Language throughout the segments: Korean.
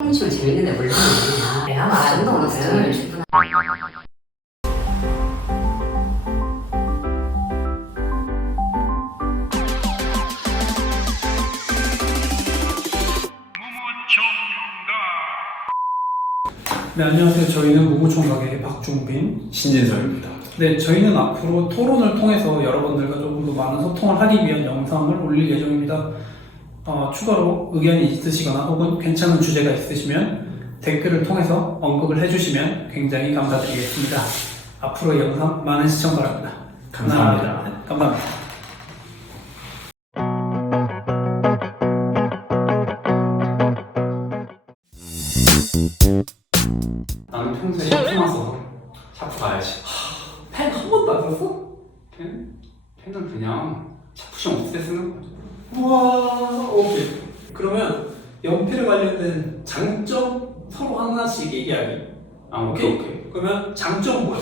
춤을 재밌는데 몰라. 내가 말하는 거는 충분한. 네, 안녕하세요. 저희는 무무총각의 박종빈, 신진서입니다. 네, 저희는 앞으로 토론을 통해서 여러분들과 조금 더 많은 소통을 하기 위한 영상을 올릴 예정입니다. 추가로 의견이 있으시거나 혹은 괜찮은 주제가 있으시면 댓글을 통해서 언급을 해주시면 굉장히 감사드리겠습니다. 앞으로 영상 많은 시청 바랍니다. 감사합니다. 네, 감사합니다. 나는 평소에 샤프만 써서 샤프 가야지. 펜 한 번도 안 썼어? 펜은 그냥 샤프심 없을 때 쓰는 거죠. 우와, 오케이. 그러면 연필에 관련된 장점 서로 하나씩 얘기하기. 아, 오케이. 그러면 장점 뭐야?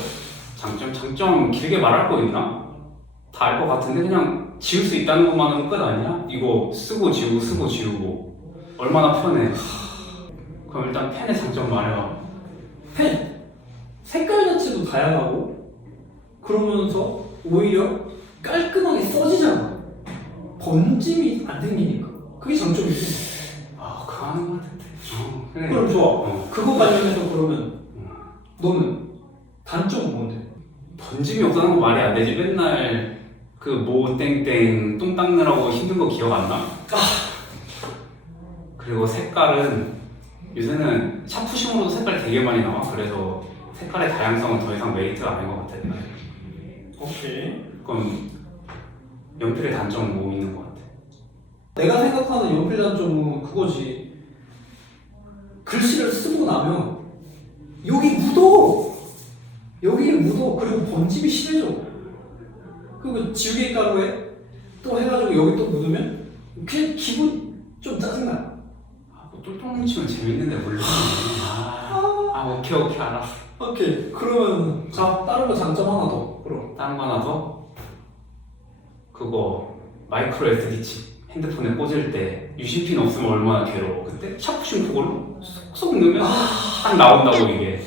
장점 길게 말할 거 있나? 다 알 것 같은데 그냥 지울 수 있다는 것만은 끝 아니야? 이거 쓰고 지우고 쓰고 지우고 얼마나 편해. 그럼 일단 펜의 장점 말해봐. 펜 색깔 자체도 다양하고 그러면서 오히려 깔끔하게 써지잖아. 번짐이 안 생기니까 그게 장점이지. 아, 그거 하는 것 같은데. 그래. 그럼 좋아. 어. 그거 관련해서 그러면 너는 단점은 뭔데? 번짐이 없다는 거 말이 안 되지. 맨날 그 뭐 땡땡 똥 닦느라고 힘든 거 기억 안 나? 그리고 색깔은 요새는 샤프심으로도 색깔 되게 많이 나와. 그래서 색깔의 다양성은 더 이상 메리트가 아닌 것 같아. 오케이. 그럼 연필의 단점은 뭐 있는 것 같아? 내가 생각하는 연필 단점은 그거지. 글씨를 쓰고 나면 여기 묻어. 여기에 묻어. 그리고 번짐이 심해져. 그리고 지우개 가루에 또 해가지고 여기 또 묻으면 그냥 기분 좀 짜증나. 뭐 똘똘 뭉치면 재밌는데 몰라. 오케이 알았어. 오케이. 그러면 자 다른 거 장점 하나 더. 그럼. 다른 거 하나 더? 그거 마이크로 SD 칩 핸드폰에 꽂을 때 유심핀 없으면 얼마나 괴로워. 그때 샤프심 그걸로 쏙쏙 넣으면 딱 나온다고 이게.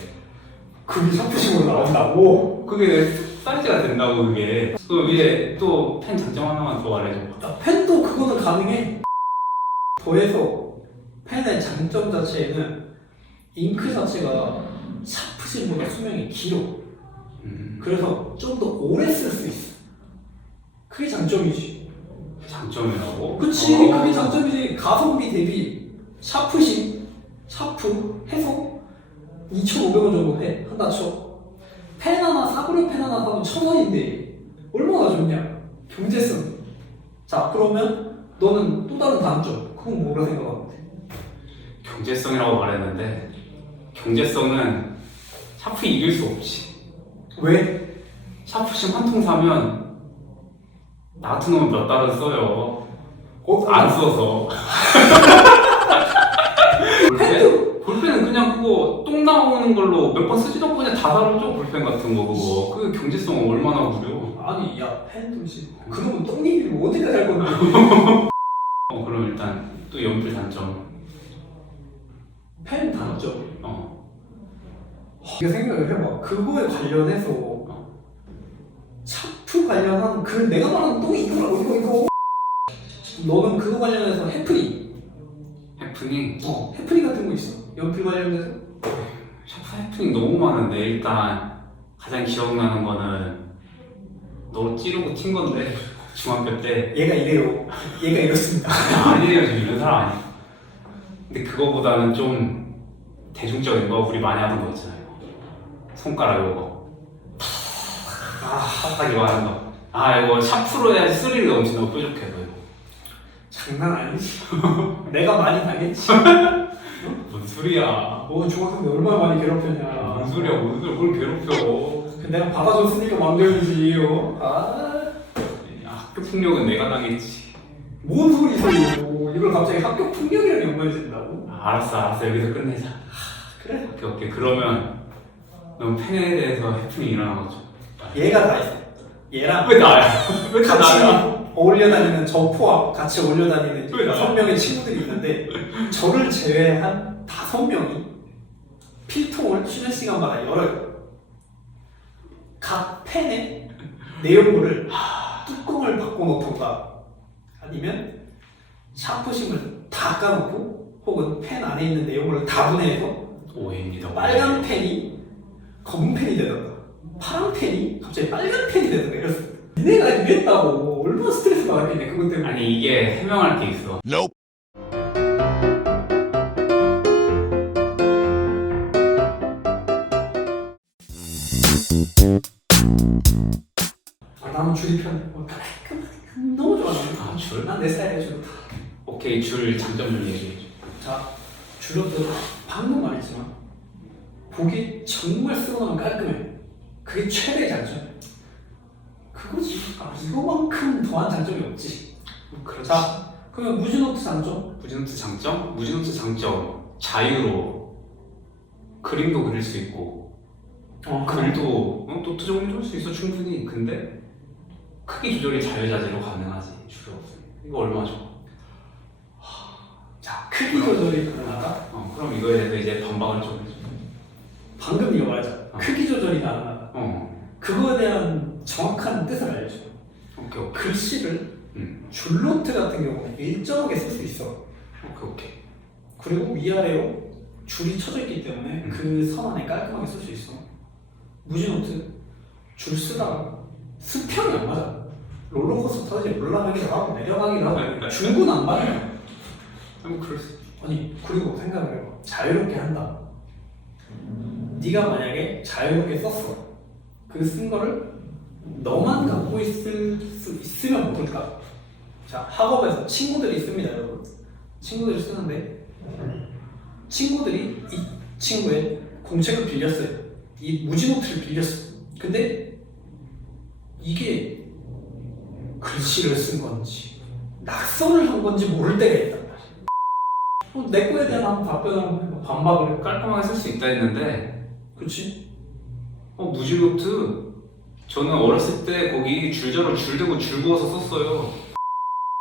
그게 샤프심으로 나온다고? 그게 사이즈가 된다고 그게. 그 위에 또 펜 장점 하나만 더 말해줘. 펜도 그거는 가능해. 더해서 펜의 장점 자체에는 잉크 자체가 샤프심보다 수명이 길어. 그래서 좀 더 오래 쓸 수 있어. 그게 장점이지. 장점이라고? 그치, 그게 장점이지. 가성비 대비 샤프심, 샤프 해서 2,500원 정도 해. 한다 쳐. 펜 하나, 사구려 펜 하나 사면 1,000원인데 얼마나 좋냐. 경제성. 자, 그러면 너는 또 다른 단점. 그건 뭐라 생각하는데? 경제성이라고 말했는데 경제성은 샤프 이길 수 없지. 왜? 샤프심 한 통 사면 나 같은 놈은 몇 달은 써요. 안 써서. 볼펜은 그냥 그거 똥 나오는 걸로 몇 번 쓰지도 않고 그냥 다 다루죠. 볼펜 같은 거 그거. 그 경제성 얼마나 구려. 아니, 야, 펜 도시. 그놈은 똥님이 어디까지 할 건데? 그럼 일단 또 연필 단점. 펜 단점. 이거 생각을 해봐. 그거에 관련해서 샤프 관련한 그 내가 말하는 똥이 이거라고 이거. 너는 그거 관련해서 해프닝. 해프닝. 해프닝 같은 거 있어. 연필 관련해서. 샤프 해프닝 너무 많은데 일단 가장 기억나는 거는 너 찌르고 튄 건데 중학교 때. 얘가 이래요. 얘가 이렇습니다. 아니에요, 지금 이런 사람 아니에요. 근데 그거보다는 좀 대중적인 거 우리 많이 하는 거 있잖아요. 손가락 요거 팍팍 이거 하는 거. 이거 샤프로 해야지 스릴이 넘친다고 뾰족해서 이거. 장난 아니지. 내가 많이 당했지. 뭔 소리야. 너 중학생 때 얼마나 많이 괴롭혔냐. 뭔 소리야, 뭘 괴롭혀. 내가 받아줬으니까 맘대로지. 학교 폭력은 내가 당했지. 뭔 소리세요? 이걸 갑자기 학교 폭력이랑 연관해진다고? 알았어, 여기서 끝내자. 그래? 오케이. 그러면 넌 펜에 대해서 해프닝 일어난 거죠? 얘가 다 있어. 얘랑 왜 나야? 왜 다 같이 나야? 어울려 다니는 저 포함 같이 어울려 다니는 왜 나야? 6명의 친구들이 있는데 저를 제외한 5 5명이 필통을 쉬는 시간마다 열어요. 각 펜의 내용물을 뚜껑을 바꿔놓던가 아니면 샤프심을 다 까놓고 혹은 펜 안에 있는 내용물을 다 분해해서 오해입니다. 빨간 펜이 검은 펜이 되던가 파란 펜이 갑자기 빨간 펜이 되던가 이랬어. 니네가 이랬다고 얼마나 스트레스 받았겠냐 그것 때문에. 아니 이게 해명할 게 있어. 나는 줄이 편해. 너무 좋아. 아, 줄? 난 내 스타일이야 줄. 오케이 줄 장점 좀 얘기해줘. 자, 줄로도 방금 말했지만 보기 정말 쓰고 나면 깔끔해. 그게 최대의 장점. 그거지. 이거만큼 더한 장점이 없지. 그렇지. 자, 그러면 무지노트 장점? 무지노트 장점? 무지노트 장점 자유로워. 그림도 그릴 수 있고 글도 노트 정도 줄 수 있어 충분히. 근데 크기 조절이 자유자재로 가능하지. 줄이 없으면 이거 얼마나 좋아. 자, 크기 조절이 가능하다. 그럼 이거에 대해서 이제 반박을 좀 해줘. 방금 이거 말했잖아. 크기 조절이 가능하다. 그거에 대한 정확한 뜻을 알려줘. 오케이. 글씨를 줄노트 같은 경우는 일정하게 쓸 수 있어. 오케이. 그리고 위아래로 줄이 쳐져 있기 때문에 그 선 안에 깔끔하게 쓸 수 있어. 무지노트 줄 쓰다가 수평이 안 맞아. 롤러코스터 타듯이 올라가기도 하고 내려가기도 하고 줄은 안 맞아. 그럴 수 있어. 아니 그리고 생각을 해봐. 자유롭게 한다. 네가 만약에 자유롭게 썼어. 그 쓴 거를 너만 갖고 있을 수 있으면 모를까? 자, 학업에서 친구들이 있습니다, 여러분. 친구들이 쓰는데 친구들이 이 친구의 공책을 빌렸어요. 이 무지노트를 빌렸어. 근데 이게 글씨를 쓴 건지 낙서를 한 건지 모를 때가 있단 말이야. 내 거에 대한 한번 답변을 반박을 깔끔하게 쓸 수 있다 했는데 그렇지? 무지노트 저는 어렸을 때 거기 줄자로 줄 대고 줄 그어서 썼어요.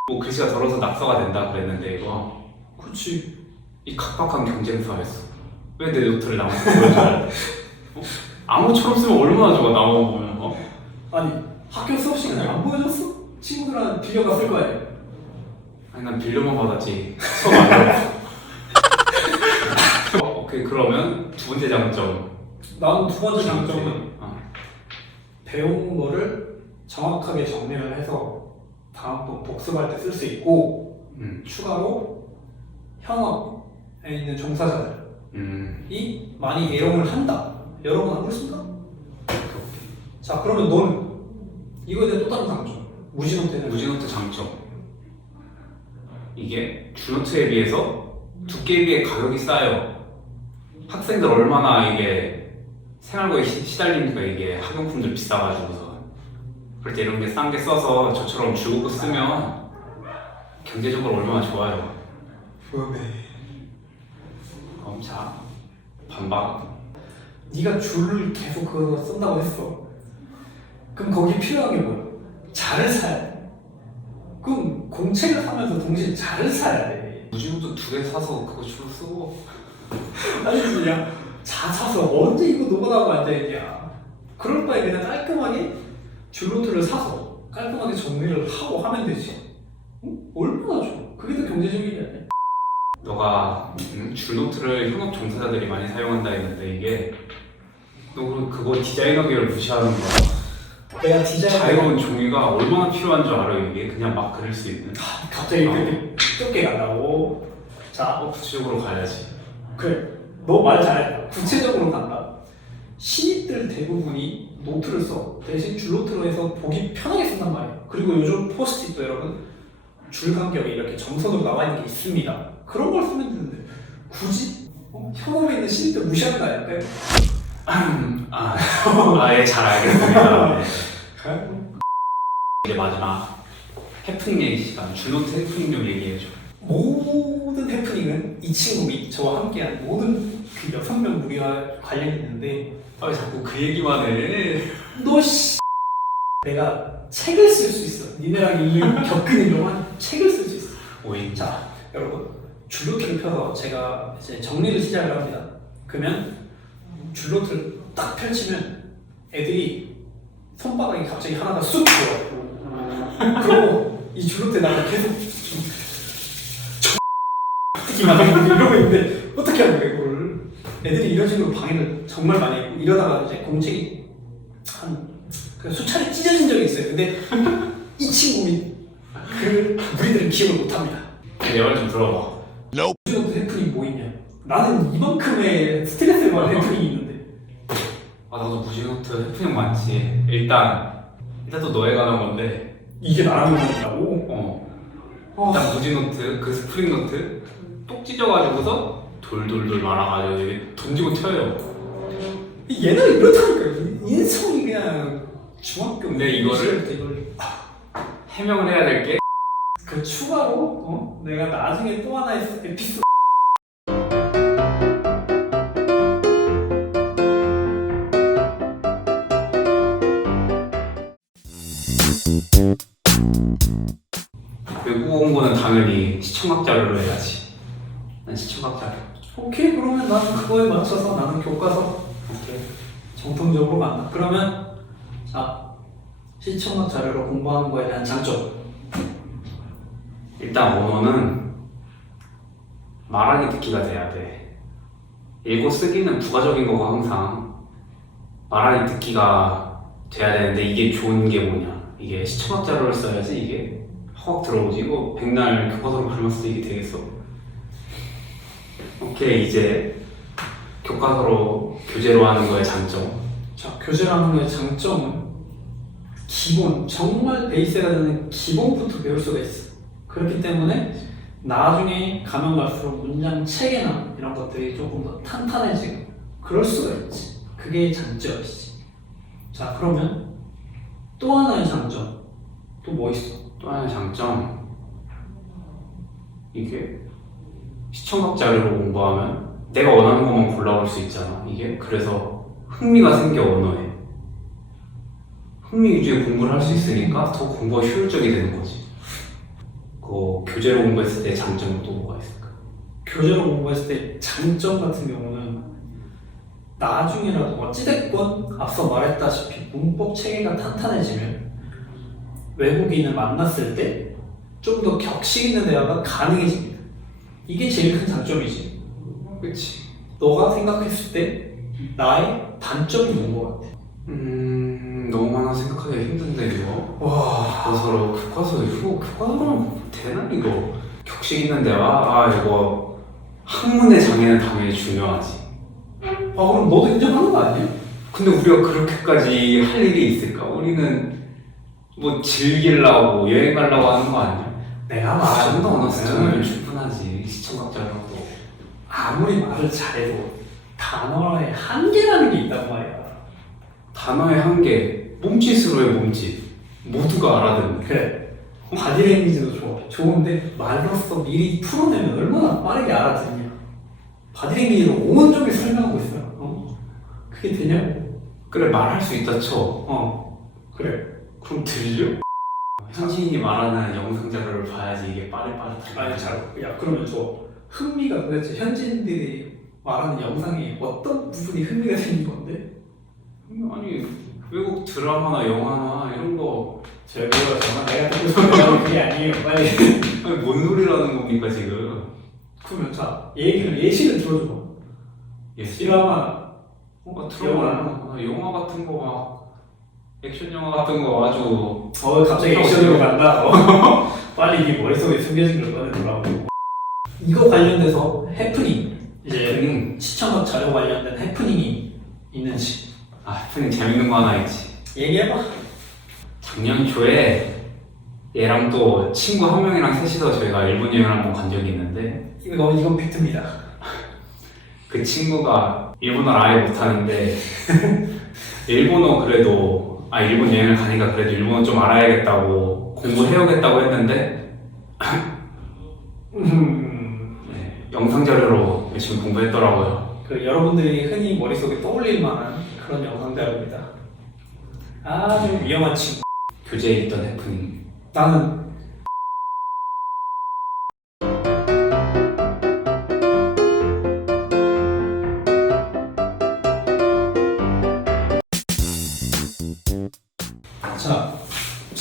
뭐 글씨가 덜어서 낙서가 된다 그랬는데 이거 그렇지. 이 각박한 경쟁 사회였어. 왜 내 노트를 나만 보여줘야 돼? 아무처럼 쓰면 얼마나 좋아 나만 보면. 아니 학교 수업 시간에 안 보여줬어? 친구들한테 빌려갔을 거 아니야? 아니 난 빌려만 받았지 수업 안 들어. 오케이 그러면 두 번째 장점. 나는 두 번째 장점은 배운 거를 정확하게 정리를 해서 다음번 복습할 때 쓸 수 있고 추가로 현업에 있는 종사자들이 많이 애용을 한다. 여러분 하고 있습니까? 자 그러면 너는 이거에 대한 또 다른 장점. 무지노트는 무지노트 장점. 이게 줄노트에 비해서 두께에 비해 가격이 싸요. 학생들 얼마나 이게 생활고에 시달리니까 이게 학용품들 비싸가지고서 그럴 때 이런 게 싼 게 써서 저처럼 줄긋고 쓰면 경제적으로 얼마나 좋아요. 그러네. 그럼 자 반박. 네가 줄을 계속 그거 쓴다고 했어. 그럼 거기 필요한 게 뭐야? 자를 사야 돼. 그럼 공책을 사면서 동시에 자를 사야 돼. 무지노트 두 개 사서 그거 줄로 쓰고. 아니 그냥 자 사서 언제 이거 녹아나고 앉아있냐. 그럴 바에 그냥 깔끔하게 줄노트를 사서 깔끔하게 정리를 하고 하면 되지. 응? 얼마나 좋아. 그게 더 경제적이지 않냐? 너가 줄노트를 현업 종사자들이 많이 사용한다 했는데 이게 너 그거 디자이너계를 무시하는 거야. 내가 디자인 자유로운 종이가 얼마나 필요한 줄 알아. 이게 그냥 막 그릴 수 있는. 갑자기 그렇게 좁게 간다고. 자 구체적으로 가야지. 그래, 너 말 잘했다. 구체적으로 간다. 신입들 대부분이 노트를 써. 대신 줄노트로 해서 보기 편하게 쓴단 말이에요. 그리고 요즘 포스트잇도 여러분 줄 간격이 이렇게 정선으로 나와 있는 게 있습니다. 그런 걸 쓰면 되는데 굳이 현업에 있는 신입들 무시하는 거 아닐까요? 예, 잘 알겠습니다. 네. 이제 마지막 해프닝 얘기 시간. 줄노트 해프닝 좀 얘기해줘. 모든 해프닝은 이 친구 및 저와 함께한 모든 그 6명 무리와 관련이 있는데 왜 자꾸 그 얘기만 해? 너 씨. 내가 책을 쓸 수 있어. 니네랑 겪은 일로만 책을 쓸 수 있어. 오인. 자, 여러분 줄노트를 펴서 제가 이제 정리를 시작을 합니다. 그러면 줄노트를 딱 펼치면 애들이 손바닥이 갑자기 하나가 쑥 들어와요. 그리고 이 줄노트에다가 계속 기만 이러고 있는데 어떻게 하는 거야 이거를. 애들이 이런 식으로 방해를 정말 많이 했고 이러다가 이제 공책이 한 수차례 찢어진 적이 있어요. 근데 이 친구는 그 우리들은 기억을 못합니다. 내 말 좀 들어봐. 무지노트 해프닝 뭐 있냐? 나는 이만큼의 스트레스를 받는 해프닝이 있는데. 아 나도 무지노트 해프닝 많지. 일단 또 너에 관한 건데. 이게 나랑 관련이라고? 일단 무지노트 그 스프링노트 똑 찢어가지고서 돌돌돌 말아가지고 이게 던지고 튀어요. 얘는 이렇다니까. 인성이 그냥 중학교 근데 이거를 때 이걸 해명을 해야 될 게 그 추가로 내가 나중에 또 하나의 에피소드. 외국어 공부는 당연히 시청각 자료로 해야지. 난 시청각 자료. 오케이, 그러면 나는 그거에 맞춰서 나는 교과서 오케이. 정통적으로 간다. 그러면 자, 시청각 자료로 공부하는 거에 대한 장점. 일단 언어는 말하기 듣기가 돼야 돼. 읽고 쓰기는 부가적인 거고 항상 말하기 듣기가 돼야 되는데 이게 좋은 게 뭐냐? 이게 시청각 자료를 써야지 이게 확 들어오지. 이거 백날 교과서로 밟았을 때 이게 되겠어. 오케이, 이제 교과서로 교재로 하는 거의 장점. 자, 교재라는 거의 장점은 기본, 정말 베이스가 되는 기본부터 배울 수가 있어. 그렇기 때문에 나중에 가면 갈수록 문장 체계나 이런 것들이 조금 더 탄탄해지고 그럴 수가 있지. 그게 장점이지. 자, 그러면 또 하나의 장점 또 뭐 있어? 또 하나의 장점, 이게 시청각 자료로 공부하면 내가 원하는 것만 골라볼 수 있잖아. 이게 그래서 흥미가 생겨. 언어에 흥미 위주의 공부를 할 수 있으니까 더 공부가 효율적이 되는 거지. 그 교재로 공부했을 때 장점은 또 뭐가 있을까? 교재로 공부했을 때 장점 같은 경우는 나중에라도 어찌됐건 앞서 말했다시피 문법 체계가 탄탄해지면 외국인을 만났을 때 좀 더 격식 있는 대화가 가능해집니다. 이게 제일 큰 장점이지. 그치. 너가 생각했을 때 나의 단점이 뭔 것 같아? 너무 많아 생각하기가 힘든데 이거. 와, 교과서 이거 교과서로는 되나 이거? 격식 있는 대화? 아 이거 학문의 장애는 당연히 중요하지. 그럼 너도 인정하는 거 아니야? 근데 우리가 그렇게까지 할 일이 있을까? 우리는 뭐 즐기려고 여행 가려고 하는 거 아니야? 내가 그 정도 언어 말하는 수준이면 거는 충분하지. 시청각 자료도. 아무리 말을 잘해도 단어의 한계라는 게 있단 말이야. 단어의 한계, 몸짓으로의 몸짓. 모두가 알아듣는. 그래, 바디랭귀지도 좋아. 좋은데 말로써 미리 풀어내면 얼마나 빠르게 알아듣냐. 바디랭귀지로 온종일 설명하고 있어요. 그게 되냐고. 그래 말할 수 있다 쳐. 그래. 그럼 들려? 현지인이 말하는 영상 자료를 봐야지 이게 빠릿빠릿하게. 아니 야, 그러면 흥미가 도대체 현지인들이 말하는 영상에 어떤 부분이 흥미가 생긴 건데? 아니 외국 드라마나 영화나 이런 거. 저기요, 정말 내가 듣고 싶은 그게 아니에요. 빨리. 아니 뭔 소리라는 겁니까 지금? 그러면 자, 예시를 들어줘. 드라마, 들어봐. 영화 같은 거 막 액션 영화 같은 거 아주. 갑자기 액션으로 간다. 빨리 네 머릿속에 숨겨진 걸 꺼내더라고. 이거 관련돼서 해프닝, 이제 시청각 자료 관련된 해프닝이 있는지. 해프닝 재밌는 거 하나 있지. 얘기해봐. 작년 초에 얘랑 또 친구 한 명이랑 셋이서 저희가 일본 여행을 한번 간 적이 있는데 이건 팩트입니다. 그 친구가 일본어를 아예 못하는데 일본 여행을 가니까 그래도 일본어 좀 알아야겠다고 공부해오겠다고 했는데 네, 영상 자료로 열심히 공부했더라고요. 여러분들이 흔히 머릿속에 떠올릴 만한 그런 영상 자료입니다. 아주 위험한 친구. 교재에 있던 해프닝. 나는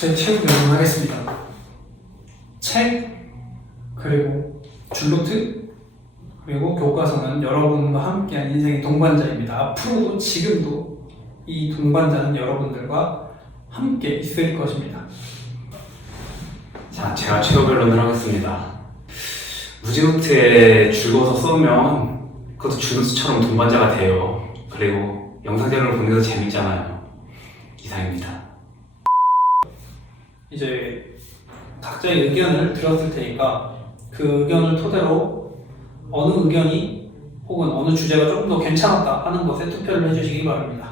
제 책 명령하겠습니다. 책, 그리고 줄노트, 그리고 교과서는 여러분과 함께한 인생의 동반자입니다. 앞으로도 지금도 이 동반자는 여러분들과 함께 있을 것입니다. 자, 제가 최후 변론을 하겠습니다. 무지노트에 줄거서 써면 그것도 줄노트처럼 동반자가 돼요. 그리고 영상 자료를 보는 게 더 재밌잖아요. 이상입니다. 이제 각자의 의견을 들었을 테니까 그 의견을 토대로 어느 의견이 혹은 어느 주제가 조금 더 괜찮았다 하는 것에 투표를 해주시기 바랍니다.